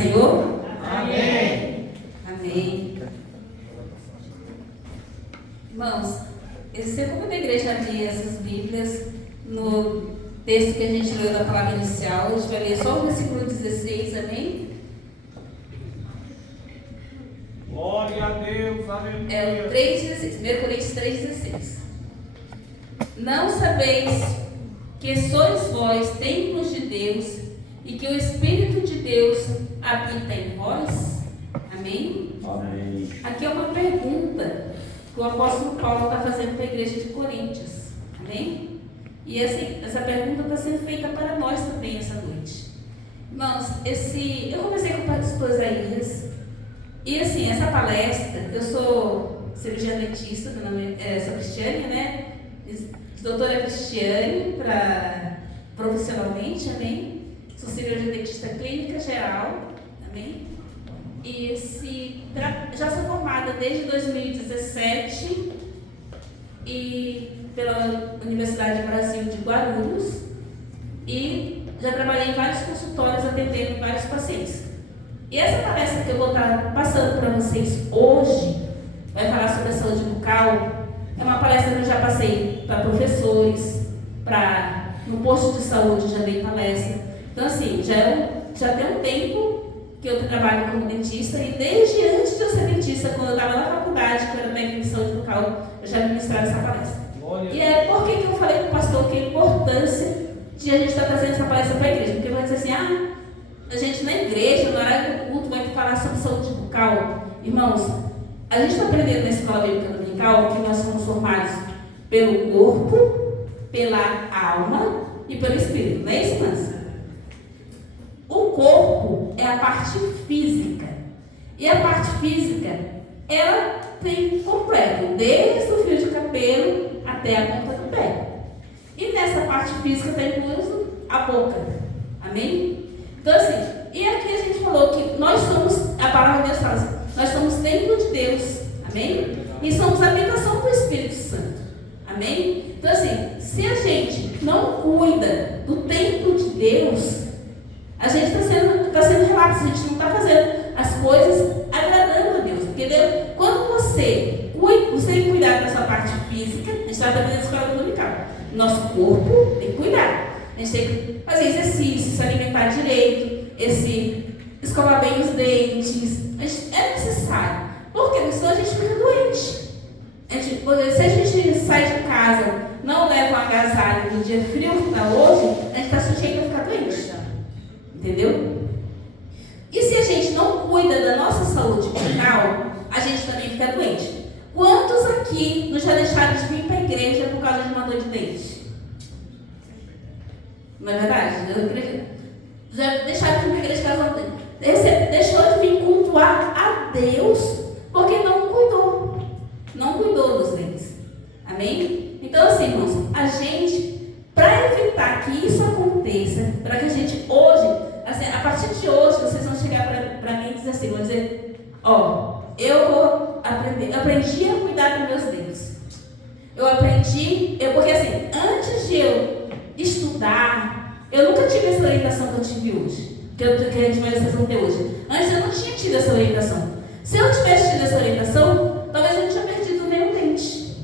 Senhor? Amém. Amém. Irmãos, eu sempre como a igreja abrir essas Bíblias, no texto que a gente leu da palavra inicial, a gente vai ler só o versículo 16, amém? Glória a Deus, aleluia. É o 3,16, 1 Coríntios 3,16. Não sabeis que sois vós templos de Deus e que o Espírito de Deus habita em vós? Amém? Amém. Aqui é uma pergunta que o apóstolo Paulo está fazendo para a igreja de Coríntios. Amém? E essa pergunta está sendo feita para nós também essa noite. Irmãos, eu conversei com o pastor Isaías e essa palestra, eu sou cirurgiã dentista, meu nome sou Cristiane, né? Doutora Cristiane, profissionalmente, amém? Sou cirurgiã dentista clínica geral, amém? E já sou formada desde 2017 e pela Universidade Brasil de Guarulhos e já trabalhei em vários consultórios atendendo vários pacientes. E essa palestra que eu vou estar passando para vocês hoje vai falar sobre a saúde bucal. É uma palestra que eu já passei para professores, no posto de saúde já dei palestra. Então já tem um tempo que eu trabalho como dentista e desde antes de eu ser dentista, quando eu estava na faculdade, que eu era técnica de saúde bucal, eu já ministrava essa palestra. Glória. E é por que eu falei com o pastor que a importância de a gente estar trazendo essa palestra para a igreja? Porque vai dizer assim, a gente na igreja, no horário do culto, vai falar sobre saúde bucal. Irmãos, a gente está aprendendo na escola bíblica dominical que nós somos formados pelo corpo, pela alma e pelo espírito. Não é isso, irmãs? O corpo é a parte física. E a parte física, ela tem completo, desde o fio de cabelo até a ponta do pé. E nessa parte física está incluso a boca. Amém? Então e aqui a gente falou que nós somos, a palavra de Deus fala assim, nós somos templo de Deus. Amém? E somos a habitação do Espírito Santo. Amém? Então se a gente não cuida do templo de Deus, a gente está sendo relapso, a gente não está fazendo as coisas agradando a Deus. Porque quando você tem que cuidar da sua parte física, a gente está aprendendo na escola dominical. Nosso corpo tem que cuidar. A gente tem que fazer exercício, se alimentar direito, escovar bem os dentes. É necessário. Porque senão a gente fica doente. Se a gente sai de casa, não leva um agasalho no dia frio que está hoje, a gente está sujeito a ficar doente. Entendeu? E se a gente não cuida da nossa saúde bucal, a gente também fica doente. Quantos aqui não já deixaram de vir para a igreja por causa de uma dor de dente? Não é verdade? Já deixaram de vir para a igreja por causa de uma dor de dente. Deixou de vir cultuar a Deus porque não cuidou dos dentes. Amém? Então irmãos, a gente, para evitar que isso aconteça, para que a gente hoje, a partir de hoje, vocês vão chegar para mim e dizer assim, vão dizer, eu vou aprender, eu aprendi a cuidar dos meus dentes. Porque antes de eu estudar, eu nunca tive essa orientação que eu tive hoje, que a gente vai ter hoje. Antes eu não tinha tido essa orientação. Se eu tivesse tido essa orientação, talvez eu não tinha perdido nenhum dente.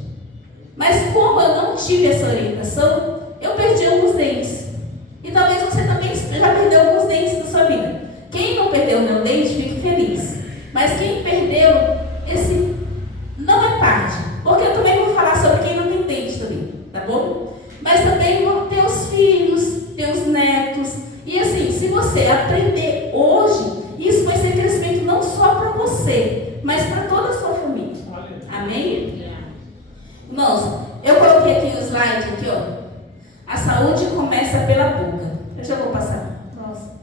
Mas como eu não tive essa orientação, eu perdi alguns dentes. E talvez você também já perdeu alguns dentes na sua vida. Quem não perdeu nenhum dente, fique feliz. Mas quem perdeu, não é tarde. Porque eu também vou falar sobre quem não tem dente também, tá bom? Mas também vão ter os filhos, ter os netos. E se você aprender hoje, isso vai ser crescimento não só para você, mas para toda a sua família. Amém? Irmãos, eu coloquei aqui o slide, a saúde começa pela boca. Deixa eu passar. Nossa.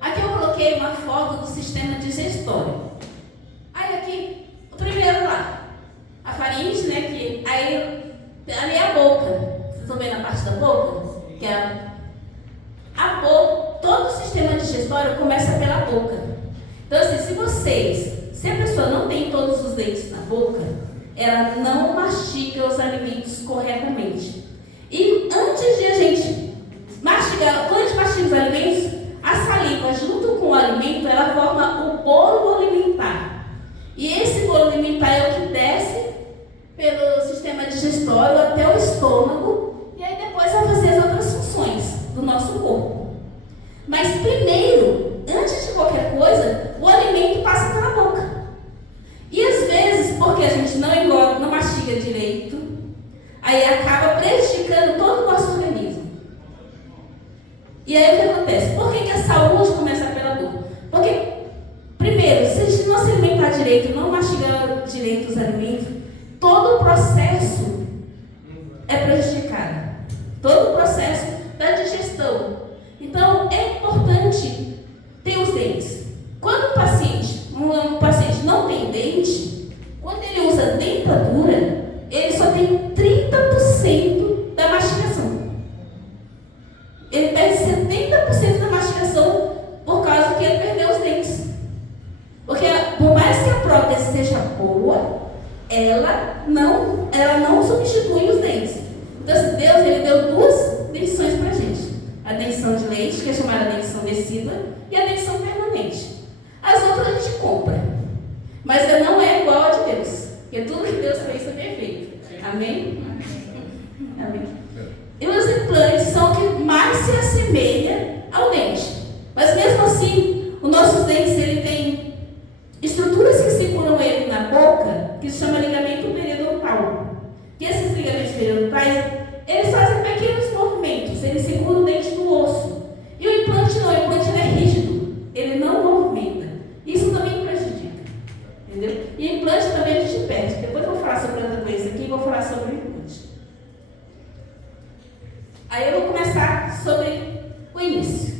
Aqui eu coloquei uma foto do sistema digestório. Aí aqui, o primeiro lá, a faringe, né? Ali é a boca. Vocês estão vendo a parte da boca? Que é a boca. Todo o sistema digestório começa pela boca. Então se a pessoa não tem todos os dentes na boca, ela não mastiga os alimentos corretamente. E antes de a gente mastigar, quando a gente mastiga os alimentos, a Mas primeiro, antes de qualquer coisa, o alimento passa pela boca. E às vezes, porque a gente não engole, não mastiga direito, aí acaba prejudicando todo o nosso organismo. E aí o que acontece? Por que a saúde começa pela boca? Porque, primeiro, se a gente não se alimentar direito, não mastigar direito os alimentos, todo o processo é prejudicado. Todo o processo da digestão. Então, é importante ter os dentes. Quando um paciente não tem dente, quando ele usa dentadura, ele só tem 30% da mastigação. Ele perde 70% da mastigação por causa que ele perdeu os dentes. Porque, por mais que a prótese seja boa, ela não substitui os dentes. Então, Deus ele deu duas dentições para a gente. A dentição de leite, que é chamada dentição decídua, e a dentição permanente. As outras a gente compra, mas ela não é igual a de Deus, porque tudo que Deus fez é perfeito. Amém? Amém. E os implantes são o que mais se assemelha ao dente. Mas mesmo assim, os nossos dentes ele tem estruturas que seguram ele na boca, que se chama ligamento periodontal. E esses ligamentos periodontais, eles fazem pequenos movimentos, eles seguram o dente no osso. E o implante não, o implante ele é rígido, ele não movimenta. Isso também prejudica, entendeu? E o implante também a gente perde. Depois eu vou falar sobre outra doença aqui e vou falar sobre o implante. Aí eu vou começar sobre o início.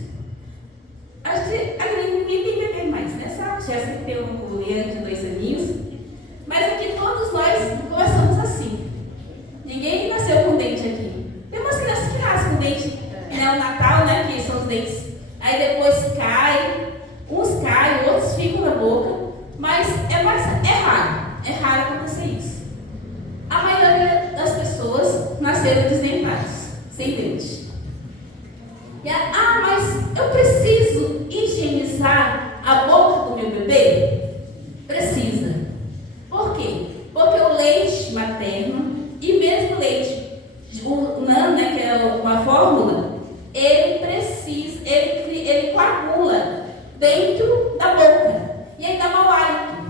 Acho que ninguém tem bebê mais, né? Só Jéssica tem um Leandro de 2 aninhos. Mas aqui todos nós começamos assim. Ninguém nasceu com dente aqui. Tem umas crianças que nascem com dente neonatal, né? Que são os dentes. Aí depois cai, uns caem, outros ficam na boca. Mas é raro. É raro acontecer isso. A maioria das pessoas nasceram desdentados, sem dente. Mas eu preciso higienizar a boca do meu bebê? Precisa. Por quê? Porque o leite materno e mesmo o leite, o NAN, né, que é uma fórmula, ele coagula dentro da boca. E aí dá mau hálito.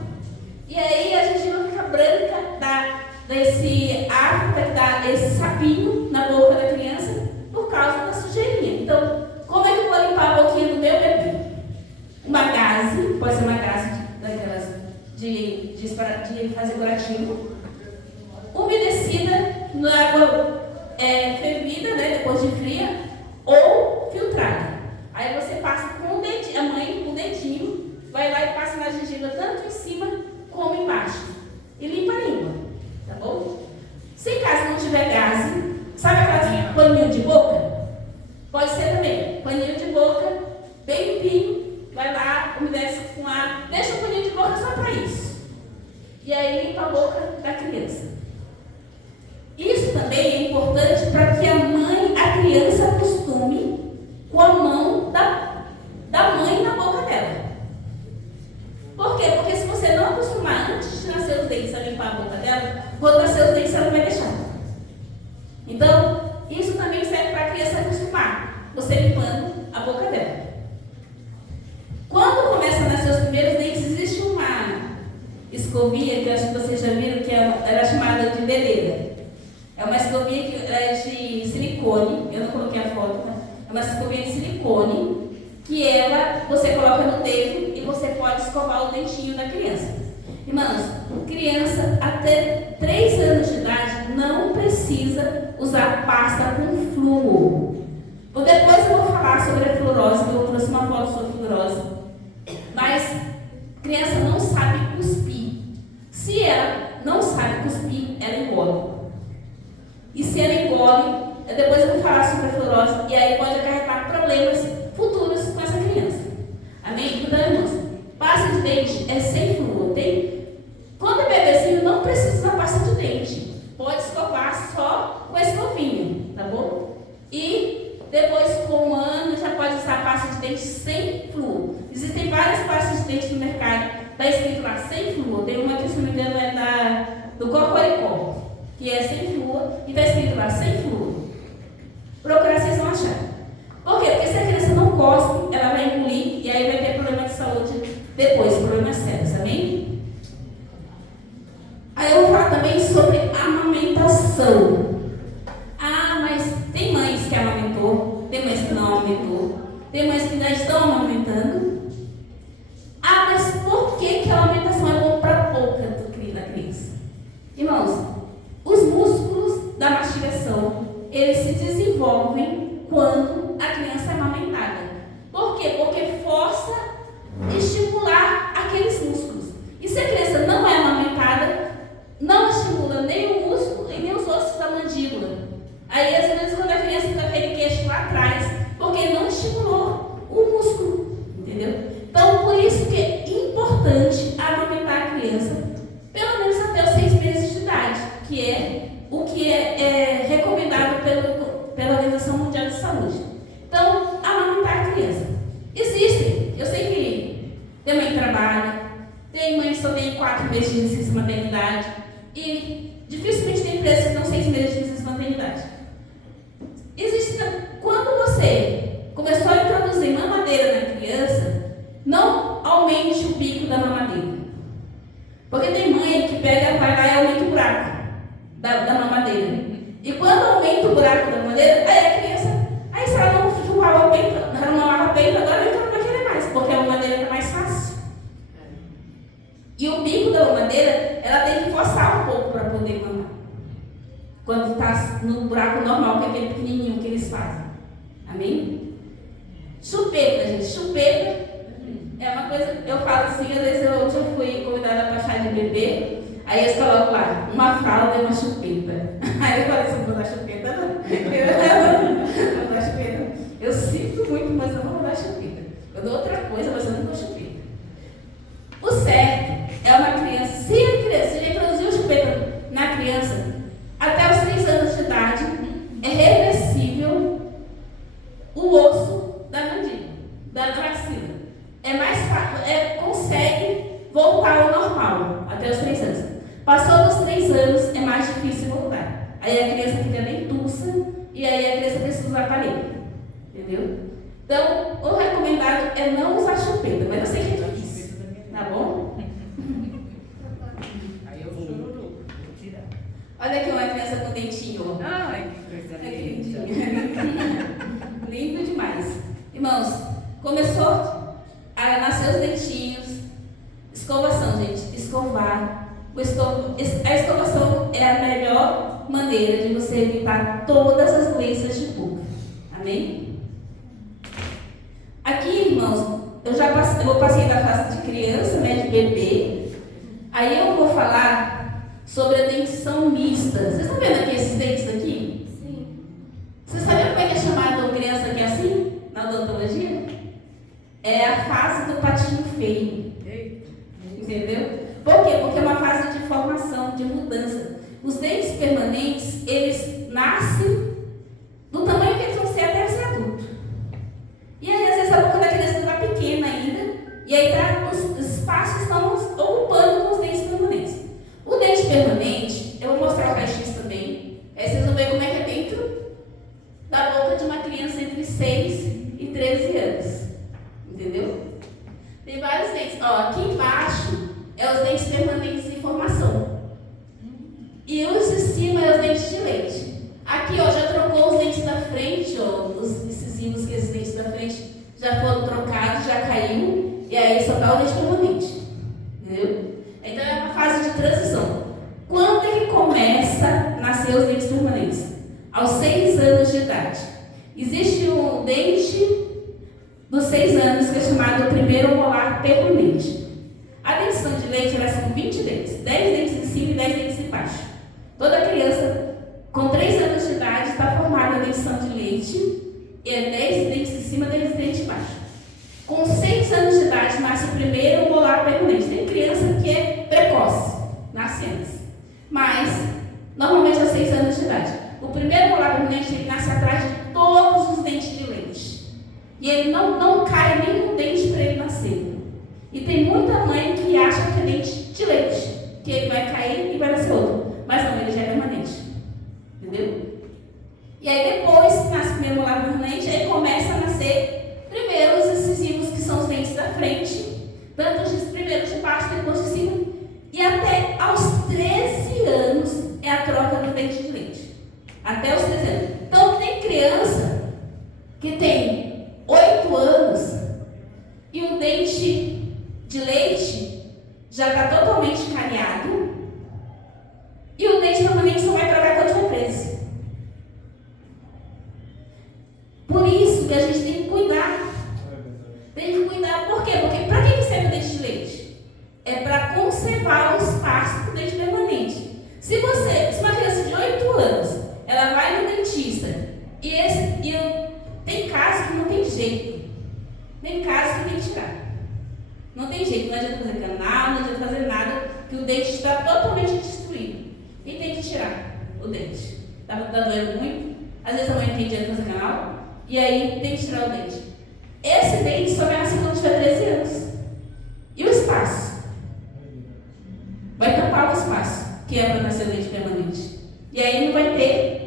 E aí a gente não fica branca, desse afta, dá esse sapinho na boca da criança por causa da sujeirinha. Então, como é que eu vou limpar a boquinha do meu bebê? Uma gaze, pode ser uma gaze daquelas de fazer curativo, umedecida na água fervida, né, depois de fria, ou filtrada. Aí você passa com o dedinho, a mãe com o dedinho, vai lá e passa na gengiva tanto em cima como embaixo. E limpa a língua, tá bom? Se caso não tiver gaze, sabe aquelas paninho de boca? Pode ser também, paninho de boca, bem limpinho, vai lá, umedece com água, deixa o paninho de boca só para isso. E aí limpa a boca da criança. Isso também é importante para que a criança acostume com a mão da mãe na boca dela. Por quê? Porque se você não acostumar antes de nascer os dentes a limpar a boca dela, quando nascer os dentes ela não vai deixar. Então, isso também serve para a criança acostumar, você limpando a boca dela. Quando começa a nascer os primeiros dentes, existe uma escovinha, que eu acho que vocês já viram, que era chamada de deleira. É uma escovinha que é de silicone, eu não coloquei a foto, né? É uma escovinha de silicone, que você coloca no dedo e você pode escovar o dentinho da criança. Irmãos, criança até 3 anos de idade não precisa usar pasta com flúor. Depois eu vou falar sobre a fluorose, que eu trouxe uma foto sobre fluorose. Mas criança não sabe cuspir. Se ela não sabe cuspir, ela engole. E se ela engole, depois eu vou falar sobre a fluorose, e aí pode acarretar problemas futuros com essa criança. Amém? Então, irmãos, pasta de dente é sem flúor, tem? Quando é bebezinho, não precisa da pasta de dente. Pode escovar só com a escovinha, tá bom? E depois, com 1 ano, já pode usar pasta de dente sem flúor. Existem várias pastas de dente no mercado, está escrito lá sem flúor. Tem uma que, se não me engano, é do Cocoricó, que é sem flúor, e está escrito lá sem flúor. Procurar, vocês vão achar. Por quê? Porque se a criança não cospe, já estão amamentando. Ah, mas por que a amamentação é boa para a boca da criança? Irmãos, os músculos da mastigação, eles se desenvolvem quando a criança é amamentada. Por quê? Porque força estimular aqueles músculos. E se a criança não é amamentada, não estimula nem o músculo e nem os ossos da mandíbula. Aí, às vezes, quando a criança fica com aquele queixo lá atrás, porque não estimulou o músculo, entendeu? Então, por isso que é importante amamentar a criança, pelo menos até os 6 meses de idade, que é o que é recomendado pela Organização Mundial de Saúde. Então, amamentar a criança. Existem, eu sei que tem mãe que trabalha, tem mãe que só tem 4 meses de licença maternidade, e dificilmente tem empresas que dão 6 meses de licença maternidade. Existe, quando você começou a introduzir mamadeira na criança, não aumente o bico da mamadeira. Porque tem mãe que pega, vai lá e aumenta o buraco da mamadeira. E quando aumenta o buraco da mamadeira, aí a criança, aí se ela não chupava o peito, ela não mamava o peito, agora então não vai querer mais, porque a mamadeira está mais fácil. E o bico da mamadeira, ela tem que forçar um pouco para poder mamar. Quando está no buraco normal, que é aquele pequenininho que eles fazem. Amém? Chupeta, gente. Chupeta é uma coisa, eu falo assim, às vezes eu já fui convidada para chá de bebê, aí eles colocam lá, uma fralda e uma chupeta. Aí eu falo assim, não vou dar chupeta não. Eu vou dar chupeta. Eu sinto muito, mas eu não vou dar chupeta. Eu dou outra coisa, mas eu não dou chupeta. O certo é uma criança, se já introduziu chupeta na criança, até os 3 anos de idade, é reversível o osso da mandíbula, da maxila. É mais fácil, consegue voltar ao normal até os 3 anos. Passou dos 3 anos, é mais difícil voltar. Aí a criança fica dentuça e aí a criança precisa usar aparelho. Entendeu? Então, o recomendado é não usar chupeta, mas eu sei que é difícil. Tá bom? Aí eu vou tirar. Olha aqui uma criança com dentinho. Ai, que coisa linda. Lindo demais. Irmãos, começou a nascer os dentinhos. Escovação, gente. Escovar. A escovação é a melhor maneira de você evitar todas as doenças de boca. Amém? Aqui, irmãos, eu passei da fase de criança, né, de bebê. Aí eu vou falar sobre a dentição mista. Vocês estão vendo aqui esses dentes aqui? Sim. Vocês sabem como é que é chamada criança que é assim, na odontologia? É a fase do patinho feio. Entendeu? Por quê? Porque é uma fase de formação, de mudança. Os dentes permanentes, eles nascem do tamanho que eles vão ser até eles ser adultos. E aí, às vezes, a boca da criança está pequena ainda, e aí os espaços estão ocupando com os dentes permanentes. O dente permanente, eu vou mostrar o raio-x também. Aí vocês vão ver como é que é dentro da boca de uma criança entre 6 e 13 anos. Entendeu? Tem vários dentes. Ó, aqui embaixo é os dentes permanentes em formação. E os de cima é os dentes de leite. Aqui, ó, já trocou os dentes da frente, ó, os incisivos, que esses dentes da frente já foram trocados, já caiu, e aí só tá o dente permanente. Entendeu? Então é uma fase de transição. Quando é que começa a nascer os dentes permanentes? Aos 6 anos de idade. Existe um dente dos 6 anos que é chamado primeiro molar permanente. A dentição de leite, ela são 20 dentes, 10 dentes em cima e 10 dentes embaixo. Toda criança com 3 anos de idade está formada a dentição de leite, e é 10 dentes em cima e 10 dentes embaixo. Com 6 anos de idade nasce o primeiro molar permanente. Tem criança que é precoce, nasce antes. Mas, normalmente aos 6 anos de idade. O primeiro molar permanente ele nasce atrás de todos os dentes de leite. E ele não cai nenhum dente para ele nascer. E tem muita mãe que acha que é dente de leite, que ele vai cair e vai nascer outro. Mas não, ele já é permanente. Entendeu? E aí depois que nasce o primeiro molar permanente, aí começa a nascer primeiro os incisivos, que são os dentes da frente, tanto os primeiros de baixo, depois de cima. E até aos 13 anos é a troca do dente de leite. Até os 13 anos. Então tem criança que tem 8 anos dente? É para conservar o espaço do dente permanente. Se uma criança de 8 anos, ela vai no dentista tem casos que não tem jeito. Tem casos que tem que tirar. Não tem jeito, não adianta fazer canal, não adianta fazer nada, que o dente está totalmente destruído. E tem que tirar o dente. Está doendo muito? Às vezes a mãe não tem dinheiro para fazer canal, e aí tem que tirar o dente. Esse dente só vai nascer quando tiver 13 anos. E o espaço? Vai tampar o espaço, que é para nascer o dente permanente. E aí não vai ter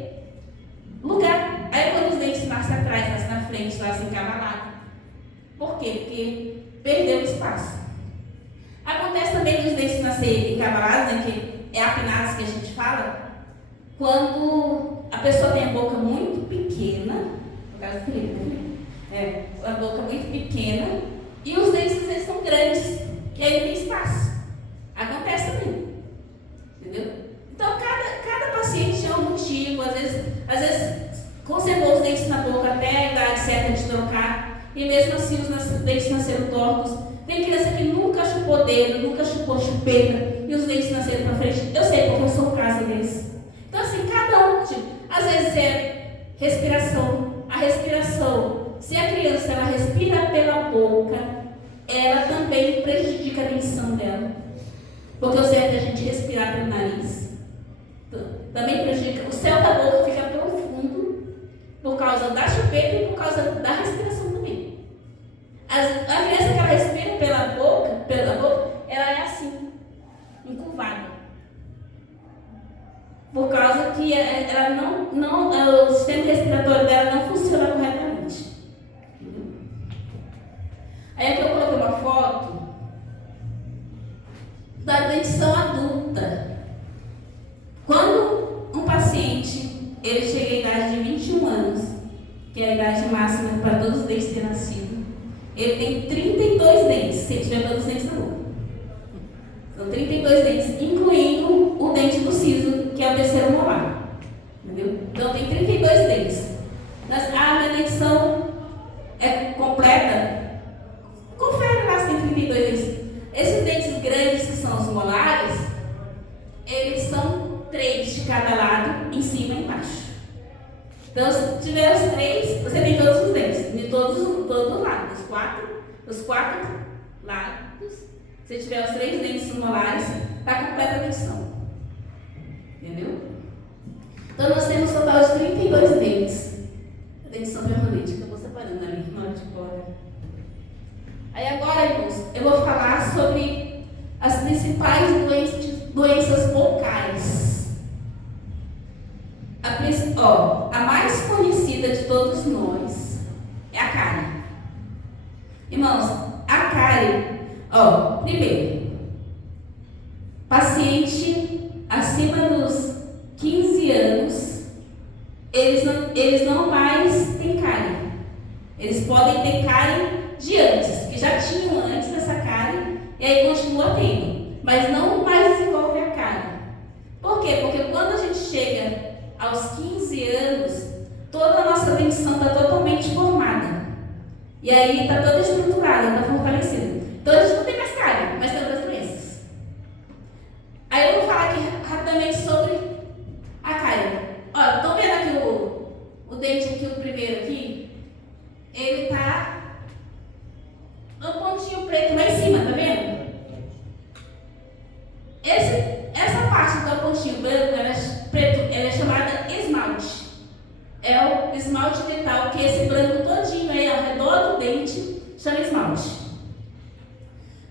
lugar. Aí quando os dentes nascem atrás, nascem na frente, nascem encavalado. Por quê? Porque perdeu o espaço. Acontece também dos dentes nascerem encavalados, né, que é apinados que a gente fala, quando a pessoa tem a boca muito pequena, no caso do Felipe, a boca muito pequena, e os dentes às vezes são grandes, e aí não tem espaço. Acontece também. Entendeu? Então, cada paciente é um motivo, às vezes conservou os dentes na boca até a idade certa de trocar, e mesmo assim os dentes nasceram tortos. Tem criança que nunca chupou dedo, nunca chupou chupeta, e os dentes nasceram para frente. Eu sei porque eu sou o caso deles. Então, assim, cada um, às vezes é respiração. A respiração, se a criança ela respira pela boca, ela também prejudica a dentição dela. Porque o certo é a gente respirar pelo nariz. Também prejudica. O céu da boca fica profundo por causa da chupeta e por causa da respiração também. A criança que ela respira pela boca, ela é assim, encurvada. Por causa que ela o sistema respiratório dela não funciona corretamente. Aí aqui eu coloquei uma foto da dentição adulta. Quando um paciente ele chega à idade de 21 anos, que é a idade máxima para todos os dentes ter nascido, ele tem 32 dentes, se ele tiver todos os dentes na boca. São 32 dentes, incluindo o dente do siso, que é o terceiro molar. Entendeu? Então tem 32 dentes. Minha dentição é completa. Confere lá se tem 32 dentes. Esses dentes grandes, que são os molares, eles são 3 de cada lado, em cima e embaixo. Então, se tiver os 3, você tem todos os dentes, de todos os lados, os quatro lados. Se tiver os 3 dentes molares, está completa a dentição. Entendeu? Então, nós temos um total de 32 dentes. A dentição permanente, que eu vou separando ali, na hora de fora. Aí agora, irmãos, eu vou falar sobre as principais doenças bucais. A mais conhecida de todos nós é a cárie. Irmãos, a cárie, primeiro, paciente acima dos 15 anos, eles não mais têm cárie. Eles podem ter cárie de antes, que já tinham antes dessa cárie, e aí continua tendo, mas não mais desenvolve a cárie. Por quê? Porque quando a gente chega aos 15 anos, toda a nossa dentição está totalmente formada. E aí está toda estruturada, está fortalecida. Então a gente não tem mais cárie, mas tem outras doenças. Aí eu vou falar aqui rapidamente sobre a cárie. Estão vendo aqui o dente aqui, o primeiro aqui? Ele está no pontinho preto lá em cima, tá vendo? Essa parte do pontinho branco, ela é chamada esmalte. É o esmalte dental, que esse branco todinho aí ao redor do dente chama esmalte.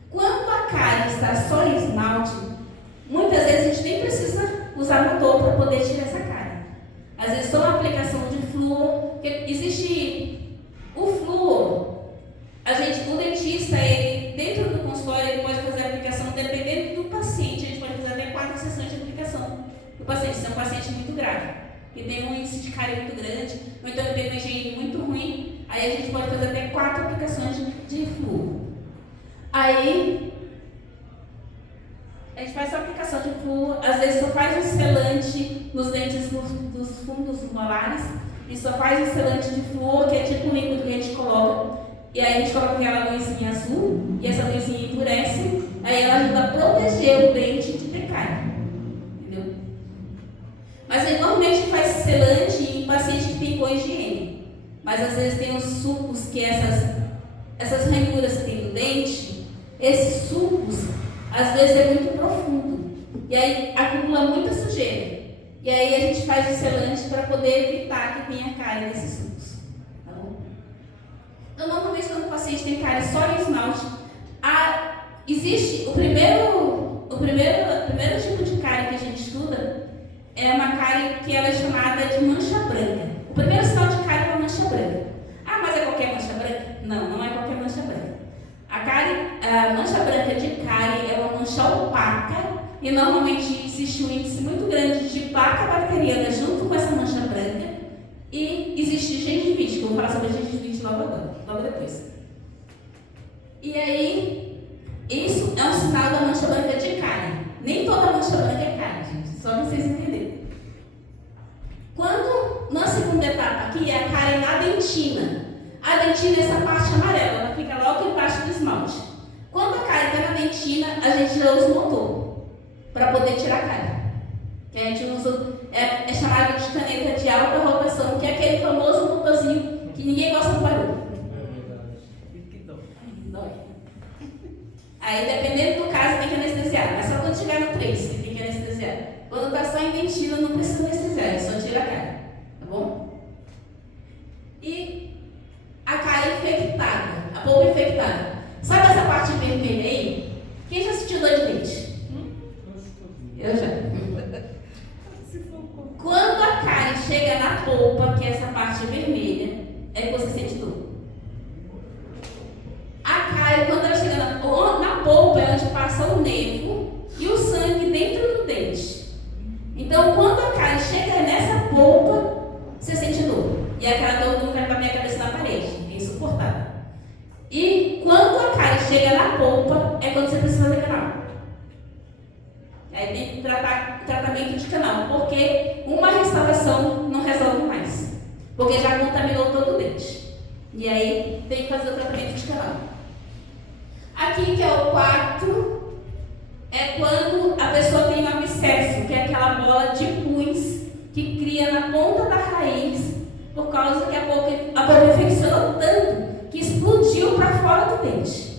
Quando a cárie está só em esmalte, muitas vezes a gente nem precisa usar motor para poder tirar essa cárie. Às vezes só uma aplicação de flúor, porque existe o flúor. O dentista, ele, dentro do consultório, ele pode fazer a aplicação, dependendo do paciente, a gente pode fazer até 4 sessões de aplicação do paciente. Se é um paciente muito grave, que tem um índice de cárie muito grande, ou então ele tem uma higiene muito ruim, aí a gente pode fazer até 4 aplicações de flúor. Aí, a gente faz essa aplicação de flúor, às vezes só faz um selante nos dentes dos fundos molares, e só faz um selante de flúor, que é tipo um líquido que a gente coloca. E aí a gente coloca aquela luzinha azul, e essa luzinha endurece, proteger o dente de ter cárie. Entendeu? Mas aí, normalmente faz selante em pacientes que têm boa higiene. Mas às vezes tem os sulcos que essas ranhuras que tem no dente, esses sulcos, às vezes é muito profundo. E aí acumula muita sujeira. E aí a gente faz o selante para poder evitar que tenha cárie nesses sulcos. Tá bom? Então, normalmente quando o paciente tem cárie só em esmalte, existe o primeiro tipo de cárie que a gente estuda é uma cárie que ela é chamada de mancha branca. O primeiro sinal de cárie é uma mancha branca. Ah, mas é qualquer mancha branca? Não, não é qualquer mancha branca. A mancha branca de cárie é uma mancha opaca e normalmente existe um índice muito grande de placa bacteriana junto com essa mancha branca e existe gengivite, que eu vou falar sobre gengivite logo depois. E aí, isso é um sinal da mancha branca de cárie. Nem toda mancha branca é cárie, gente, só para vocês entenderem. Quando, na segunda etapa aqui, é a cárie na dentina. A dentina é essa parte amarela, ela fica logo embaixo do esmalte. Quando a cárie está na dentina, a gente já usa o motor para poder tirar a cárie. Que a gente usa, é chamado de caneta de alta rotação, que é aquele famoso motorzinho que ninguém gosta do barulho. Dói. Aí, dependendo do caso, tem que anestesiar. Mas só quando chegar no 3 que tem que anestesiar. Quando está só em dentina, não precisa anestesiar, é só tira a cárie. Tá bom? E a cárie infectada, a polpa infectada. Sabe essa parte vermelha aí? Quem já sentiu dor de dente? Eu já. Quando a cárie chega na polpa, que é essa parte vermelha, é que você sente dor. A cárie, quando ela chega na polpa, é onde passa o nervo e o sangue dentro do dente. Então, quando a cárie chega nessa polpa, você sente dor. E aquela dor não quer bater a cabeça na parede. É insuportável. E quando a cárie chega na polpa, é quando você precisa fazer canal. Aí tem que tratar tratamento de canal, porque uma restauração não resolve mais. Porque já contaminou todo o dente. E aí tem que fazer o tratamento de canal. Aqui, que é o 4, é quando a pessoa tem um abscesso, que é aquela bola de pus que cria na ponta da raiz, por causa que a polpa infeccionou tanto que explodiu para fora do dente.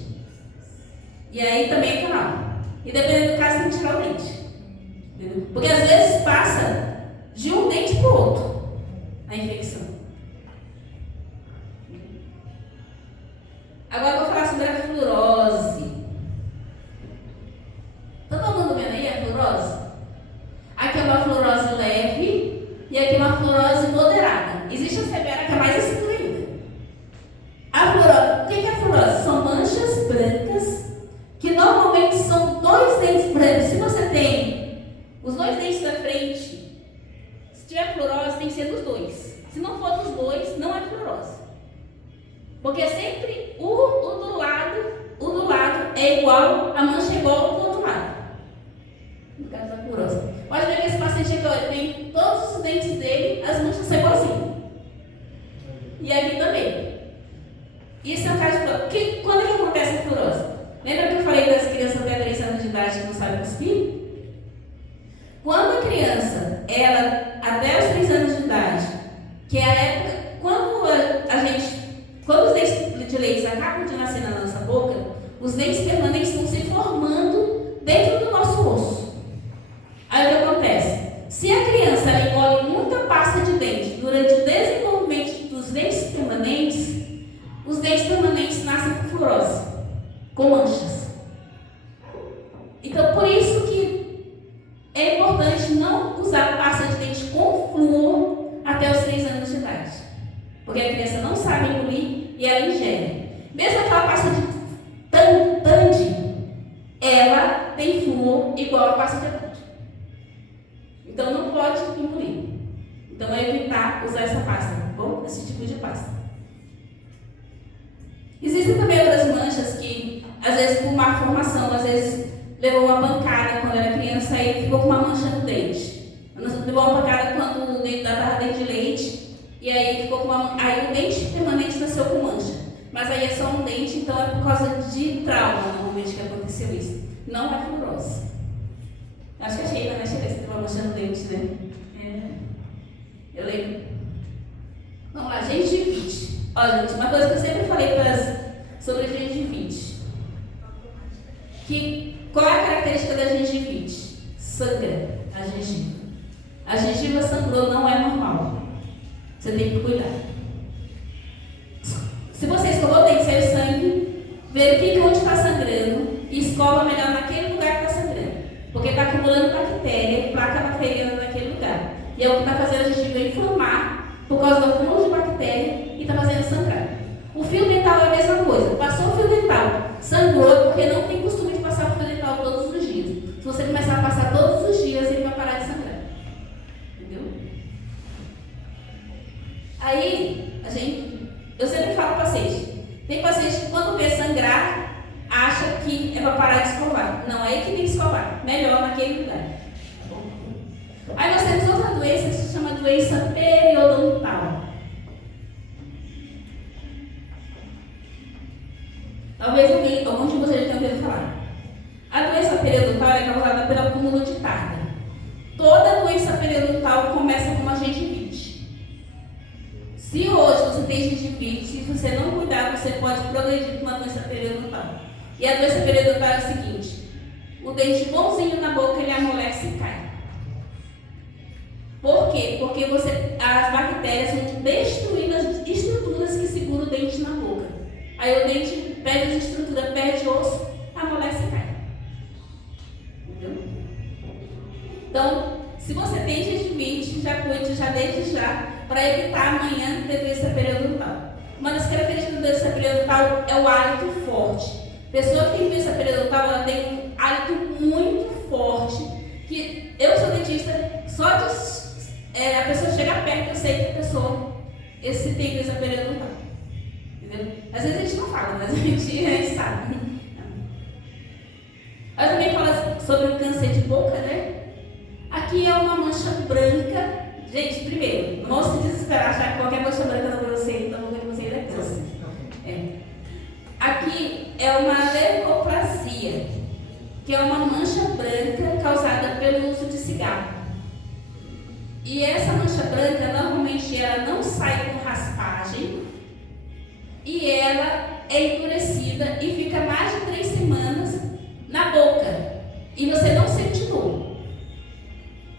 E aí também é canal. E dependendo do caso, tem que tirar o dente. Entendeu? Porque às vezes passa de um dente para o outro a infecção. Agora eu vou falar sobre a fluorose. Tá todo mundo vendo aí a fluorose? Aqui é uma fluorose leve e aqui é uma fluorose moderada. Existe a severa que é mais escura ainda. A fluorose, o que é a fluorose? São manchas brancas que normalmente são 2 dentes brancos. Se você tem os 2 dentes da frente, se tiver fluorose, tem que ser dos 2. Se não for dos 2, não é fluorose. Porque sempre o do lado é igual, a mancha é igual ao do outro lado. No caso da fluorose. Pode ver que esse paciente aqui, ó, tem todos os dentes dele, as manchas são igualzinhas. E aqui também. Isso é um caso de fluorose. Quando é que acontece a fluorose? Lembra que eu falei das crianças até 3 anos de idade que não sabem cuspir? Quando a criança, ela, até os 3 anos de idade, que é a época, quando os dentes de leite acabam de nascer na nossa boca, os dentes permanentes estão se formando dentro do nosso osso. Aí o que acontece? Se a criança engole muita pasta de dente durante o desenvolvimento dos dentes permanentes, os dentes permanentes nascem com fluorose, com manchas. Então, por isso que é importante não usar pasta de dente com flúor até os 3 anos de idade. Porque a criança não sabe engolir e ela ingere. Mesmo aquela pasta de Tandy, ela tem flúor igual a pasta de Tandy. Então não pode engolir. Então é evitar usar essa pasta, tá bom? Esse tipo de pasta. Existem também outras manchas que, às vezes por má formação, às vezes levou uma pancada quando era criança e ficou com uma mancha no dente. Levou uma pancada quando o dente dava dente de leite. E aí ficou com aí o dente permanente nasceu com mancha. Mas aí é só um dente, então é por causa de trauma normalmente que aconteceu isso. Não é fluorose. Acho que a Sheila, né? Sheila, você estava mostrando o dente, né? Eu lembro. Vamos lá, gengivite. Ó, gente, uma coisa que eu sempre falei sobre a gengivite. Qual é a característica da gengivite? Sangra a gengiva. A gengiva sangrou, não é normal. Você tem que cuidar. Se você escovou o dente, saiu sangue, verifique onde está sangrando e escova melhor naquele lugar que está sangrando. Porque está acumulando bactéria, placa bacteriana naquele lugar. E é o que está fazendo a gengiva inflamar por causa do acúmulo de bactéria e está fazendo sangrar. O fio dental é a mesma coisa. Passou o fio dental, sangrou porque não tem costume de passar o fio dental todos os dias. Se você começar a passar todos os dias, ele vai parar de sangrar. Entendeu? Aí, eu sempre falo para vocês, tem paciente que quando vê sangrar, acha que é para parar de escovar. Não, é aí que tem que escovar. Melhor naquele lugar. Aí nós temos outra doença que se chama doença periodontal. Talvez alguns de vocês já tenham ouvido falar. A doença periodontal é causada pelo acúmulo de tarda. Toda doença periodontal começa com uma gengivite. Se hoje você tem gengivite, se você não cuidar, você pode progredir com uma doença periodontal. E a doença periodontal é o seguinte: o dente bonzinho na boca ele amolece e cai. Por quê? Porque as bactérias vão destruindo as estruturas que seguram o dente na boca. Aí o dente perde a estrutura, perde osso, amolece e cai. Entendeu? Então, se você tem gengivite, já cuide já desde já, para evitar amanhã ter doença periodontal. Uma das características da doença periodontal é o hálito forte. Pessoa que tem doença periodontal, ela tem um hálito muito forte, que eu sou dentista, só de a pessoa chegar perto, eu sei que a pessoa tem doença periodontal. Entendeu? Às vezes a gente não fala, mas a gente sabe. Eu também falo sobre o câncer de boca, né? Aqui é uma mancha branca. Gente, primeiro, não se desesperar, achar que qualquer mancha branca na boca de vocês é câncer. Aqui é uma leucoplasia, que é uma mancha branca causada pelo uso de cigarro. E essa mancha branca, normalmente, ela não sai com raspagem e ela é endurecida e fica mais de 3 semanas na boca. E você não sente dor.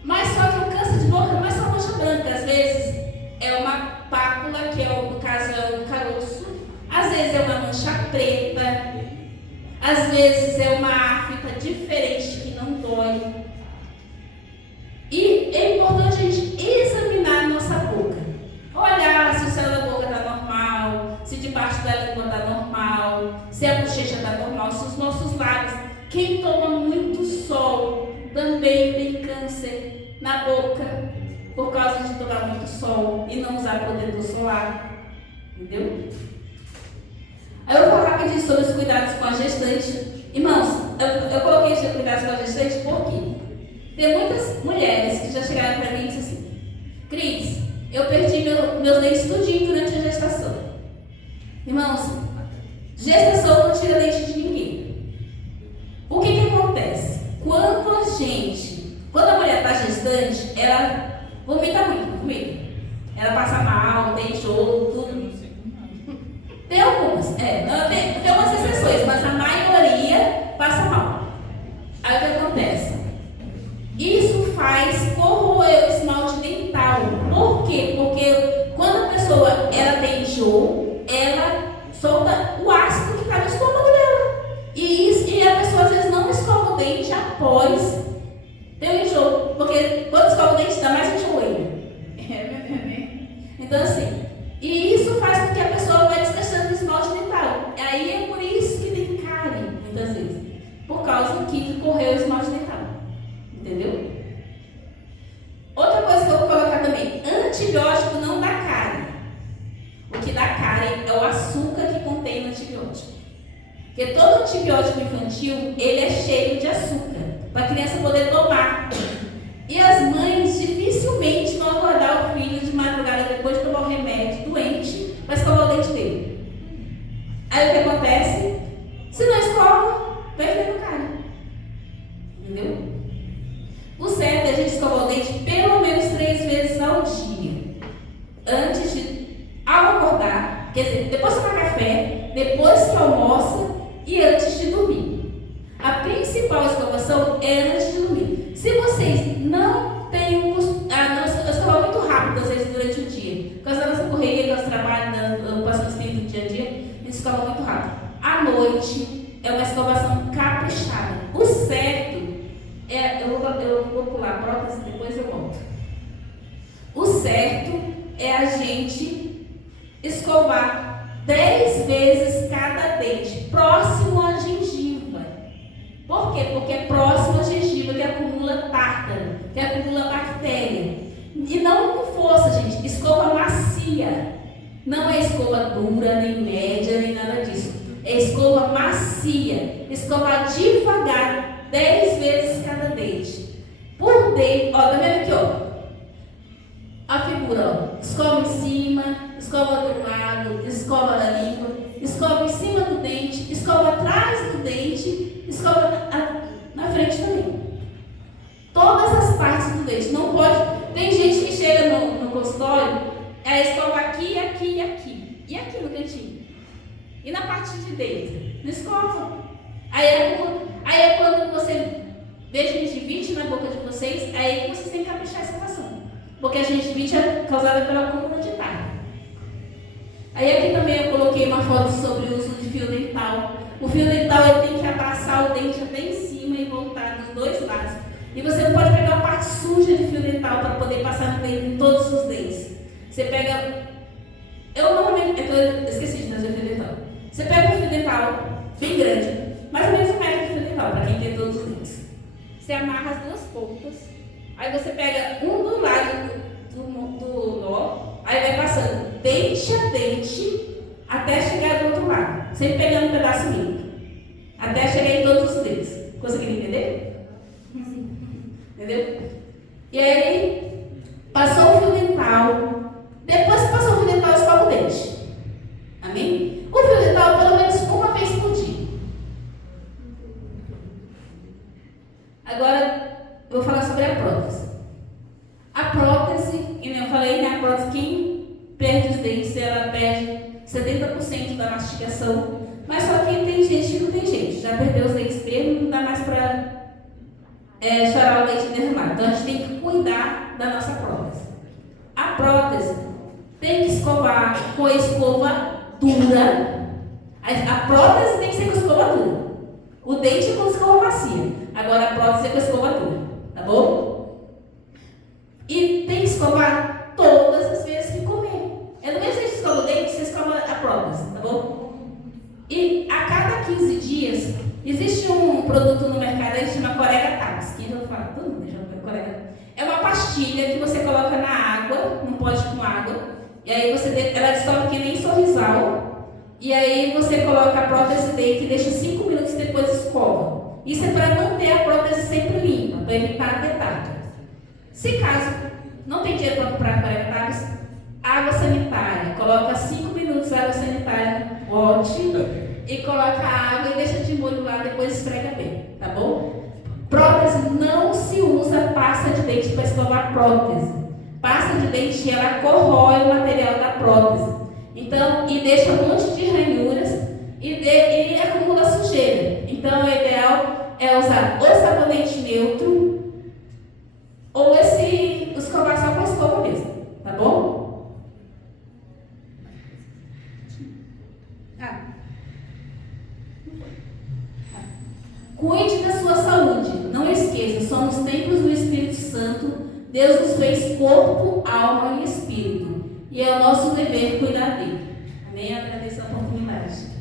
Mas só que o câncer de boca não é só mancha branca. Às vezes é uma pápula, que no caso é um caroço. Às vezes é uma mancha preta. Às vezes é uma afta diferente que não dói. E é importante a gente examinar a nossa boca. Olhar se o céu da boca está normal, se debaixo da língua está normal, se a bochecha está normal, se os nossos lábios. Quem toma muito sol também tem câncer na boca por causa de tomar muito sol e não usar protetor solar. Entendeu? Aí eu vou falar rapidinho sobre os cuidados com a gestante. Irmãos, eu coloquei os cuidados com a gestante porque tem muitas mulheres que já chegaram para mim e disseram assim: Cris, eu perdi meus dentes tudinho durante a gestação. Irmãos, gestação não tira dente de ninguém. O que acontece? Quando a mulher está gestante, ela vomita muito, vomita. Ela passa mal, tem enjoo, tudo. Tem algumas, tem umas exceções, mas a maioria passa mal. Aí o que acontece? Isso faz corroer o esmalte dental. Por quê? Porque quando a pessoa ela tem enjoo, ela solta o ácido que está no estômago dela. E a pessoa às vezes não escova o dente após ter o enjoo. Porque quando escova o dente dá mais enjoo ainda. Então assim, e isso faz com que a pessoa vai desgastando o esmalte dental. Aí é por isso que tem cárie, muitas vezes. Por causa que correu o esmalte dental. Entendeu? Outra coisa que eu vou colocar também: antibiótico não dá cárie. O que dá cárie é o açúcar que contém no antibiótico. Porque todo antibiótico infantil, ele é cheio de açúcar, para a criança poder tomar. E as mães dificilmente vão acordar o filho de madrugada depois de tomar o remédio doente, para escovar o dente dele. Aí o que acontece? Se não escova, vai ficar cárie. Entendeu? escovação é antes de dormir. Se vocês não têm um costume, eu escovo muito rápido, às vezes, durante o dia. Por causa da nossa correria, que nós trabalhamos, passamos tempo do dia a dia, a gente escova muito rápido. À noite, é uma escovação caprichada. O certo é, eu vou pular a prótese, depois eu volto. O certo é a gente escovar 10 vezes cada dente, próximo à gengiva. Por quê? Porque é próximo à gengiva que acumula tártaro, que acumula bactéria. E não com força, gente. Escova macia. Não é escova dura, nem média, nem nada disso. É escova macia. Escovar devagar, 10 vezes cada dente. Por dentro, ó, tá vendo aqui, ó? A figura, ó. Escova em cima, escova do lado, escova na língua, escova em cima do dente, escova atrás do dente, escova na frente também. Todas as partes do dente. Não pode. Tem gente que chega no consultório, escova aqui, aqui e aqui. E aqui no cantinho. E na parte de dentro. Não escova. Aí é quando você vê gengivite na boca de vocês, aí que vocês têm que caprichar a escovação. Porque a gengivite é causada pelo acúmulo de tártaro. Aí aqui também eu coloquei uma foto sobre o uso de fio dental. O fio dental ele tem que abraçar o dente até em cima e voltar dos dois lados. E você não pode pegar a parte suja de fio dental para poder passar no dente em todos os dentes. Você pega. Eu normalmente. Eu esqueci de trazer o fio dental. Você pega um fio dental bem grande, mais ou menos um metro de fio dental, para quem tem todos os dentes. Você amarra as duas pontas. Aí você pega um do lado do nó, aí vai passando dente a dente até chegar do outro lado. Sempre pegando um pedaço limpo. Até chegar em todos os dentes. Conseguiram entender? Entendeu? E aí, passou o fio dental. Depois que passou o fio dental, escova o dente. Amém? O fio dental, pelo menos uma vez por dia. Agora, eu vou falar sobre a prótese. A prótese, como eu falei, né? A prótese, quem perde os dentes, ela perde 70% da mastigação. Mas só que tem gente que não tem jeito. Já perdeu os dentes mesmo, não dá mais para chorar o leite derramado. Então a gente tem que cuidar da nossa prótese. A prótese tem que escovar com a escova dura. A prótese tem que ser com a escova dura. O dente é com a escova macia. Agora a prótese é com a escova dura. Tá bom? E tem que escovar todas as vezes que comer. É do mesmo jeito que escova o dente, você escova a prótese. Tá bom? E a cada 15 dias, existe um produto no mercado aí que se chama Corega Tabs. Quem já ouviu falar? Todo mundo já ouviu Corega. É uma pastilha que você coloca na água, num pote com água, e aí ela dissolve que nem sorrisal, e aí você coloca a prótese dentro e deixa 5 minutos e depois escova. Isso é para manter a prótese sempre limpa, para evitar detalhe. Se caso não tem dinheiro para comprar Corega Tabs, água sanitária, coloca 5 minutos de água sanitária no pote e coloca a água e deixa de molho lá, depois esfrega bem, tá bom? Prótese não se usa pasta de dente para escovar prótese. Pasta de dente, ela corrói o material da prótese. Então, e deixa um monte de ranhuras e acumula sujeira. Então, o ideal é usar ou sabonete neutro ou escovar só com a escova mesmo, tá bom? Cuide da sua saúde. Não esqueça, somos templos do Espírito Santo. Deus nos fez corpo, alma e espírito. E é o nosso dever cuidar dele. Amém? Agradeço a oportunidade.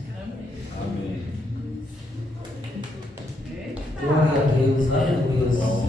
Glória a Deus, aleluia.